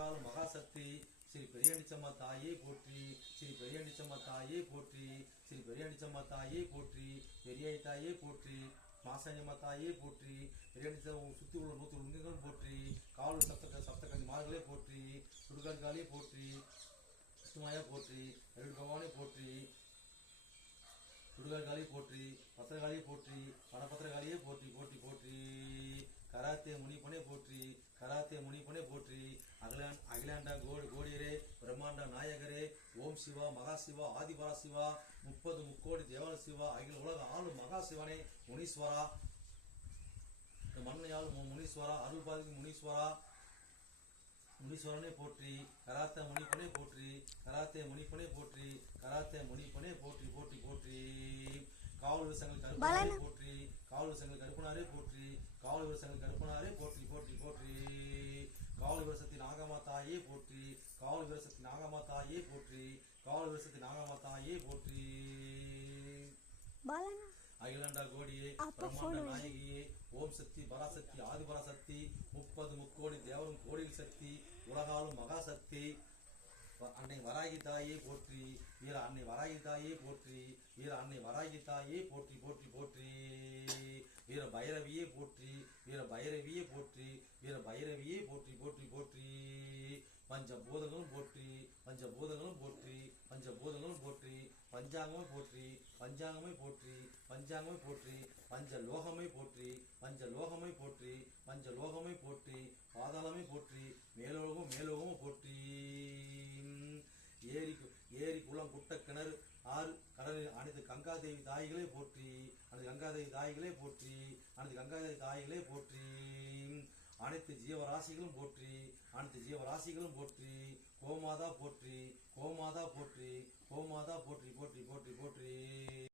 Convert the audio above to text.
உலகாலும் மகாசக்தி ஸ்ரீ பெரியணிச்சம்மா தாயே போற்றி, ஸ்ரீ பெரியணிச்சம்மா தாயே போற்றி, ஸ்ரீ பெரியணிச்சம்மா தாயே போற்றி, பெரியாய் தாயே போற்றி, மாசாணியம்மா தாயே போற்றி, பெரியணிச்சம் சுத்தி உள்ள 100 லிங்கங்களும் போற்றி, காவல் சப்தகஞ்சி மார்களே போற்றி, சுடுகாட்காலே போற்றி, விஷ்ணுமாயா போற்றி, அருள் பகவானே போற்றி, சுடுகாட்காலே போற்றி, பத்திரகாளியே போற்றி, பணபத்திரகாளியே போற்றி போற்றி போற்றி, கராத்தே முனிப்பனே போற்றி, கராத்தே முனிப்பனே போற்றி, அகிலாண்டா கோடியரே, பிரம்மாண்ட நாயகரே, ஓம் சிவா, மகா சிவா, ஆதிபரா சிவா, 30 முக்கோடி தேவர சிவா, அகில உலக ஆளும் மகா சிவனே, முனீஸ்வரா, மண்ணையாளும் முனீஸ்வரா, அருள் பாதி முனீஸ்வரா, முனீஸ்வரனே போற்றி, கராத்தே முனிப்பனே போற்றி, கராத்தே முனிப்பனே போற்றி, கராத்தே முனிப்பனே போற்றி போற்றி போற்றி, காவல் விவசாயங்கள் கருப்பனாரே போற்றி, காவல் விவசாயங்கள் கருப்பனாரே போற்றி, காவல் விவசாயங்கள் கருப்பனாரே போற்றி போற்றி போற்றி, காவல் விவசத்தி நாகமாதாயே போற்றி, காவல் விவசத்தி நாகமாதாயே போற்றி, காவல் விவசத்தி நாகமாதாயே போற்றி, அகிலாண்டா கோடியே, பிரம்மாண்ட நாயகியே, ஓம் சக்தி, பராசக்தி, ஆதிபராசக்தி, 30 முக்கோடி தேவரும் கோடியில் சக்தி, உலகாலும் மகாசக்தி, அன்னை வராகி தாயே போற்றி, வீர அன்னை வராகி தாயே போற்றி, வீர அன்னை வராகி தாயே போற்றி போற்றி போற்றி, வீர பைரவியே போற்றி, வீர பைரவியே போற்றி, வீர பைரவியே போற்றி போற்றி போற்றி, பஞ்சபூதங்களும் போற்றி, பஞ்சபூதங்களும் போற்றி, பஞ்சபூதங்களும் போற்றி, பஞ்சாங்கமே போற்றி, பஞ்சாங்கமே போற்றி, பஞ்சாங்கமே போற்றி, பஞ்சலோகமே போற்றி, பஞ்சலோகமே போற்றி, பஞ்சலோகமே போற்றி, பாதாளமே போற்றி, மேலோகமும் மேலோகமும் போற்றி, ஏரி குளம் குட்ட கிணறு ஆறு கடலில் அனைத்து கங்காதேவி தாய்களே போற்றி, அனைத்து கங்காதேவி தாய்களே போற்றி, அனைத்து கங்காதேவி தாய்களே போற்றி, அனைத்து ஜீவராசிகளும் போற்றி, அனைத்து ஜீவராசிகளும் போற்றி, கோமாதா போற்றி, கோமாதா போற்றி, கோமாதா போற்றி.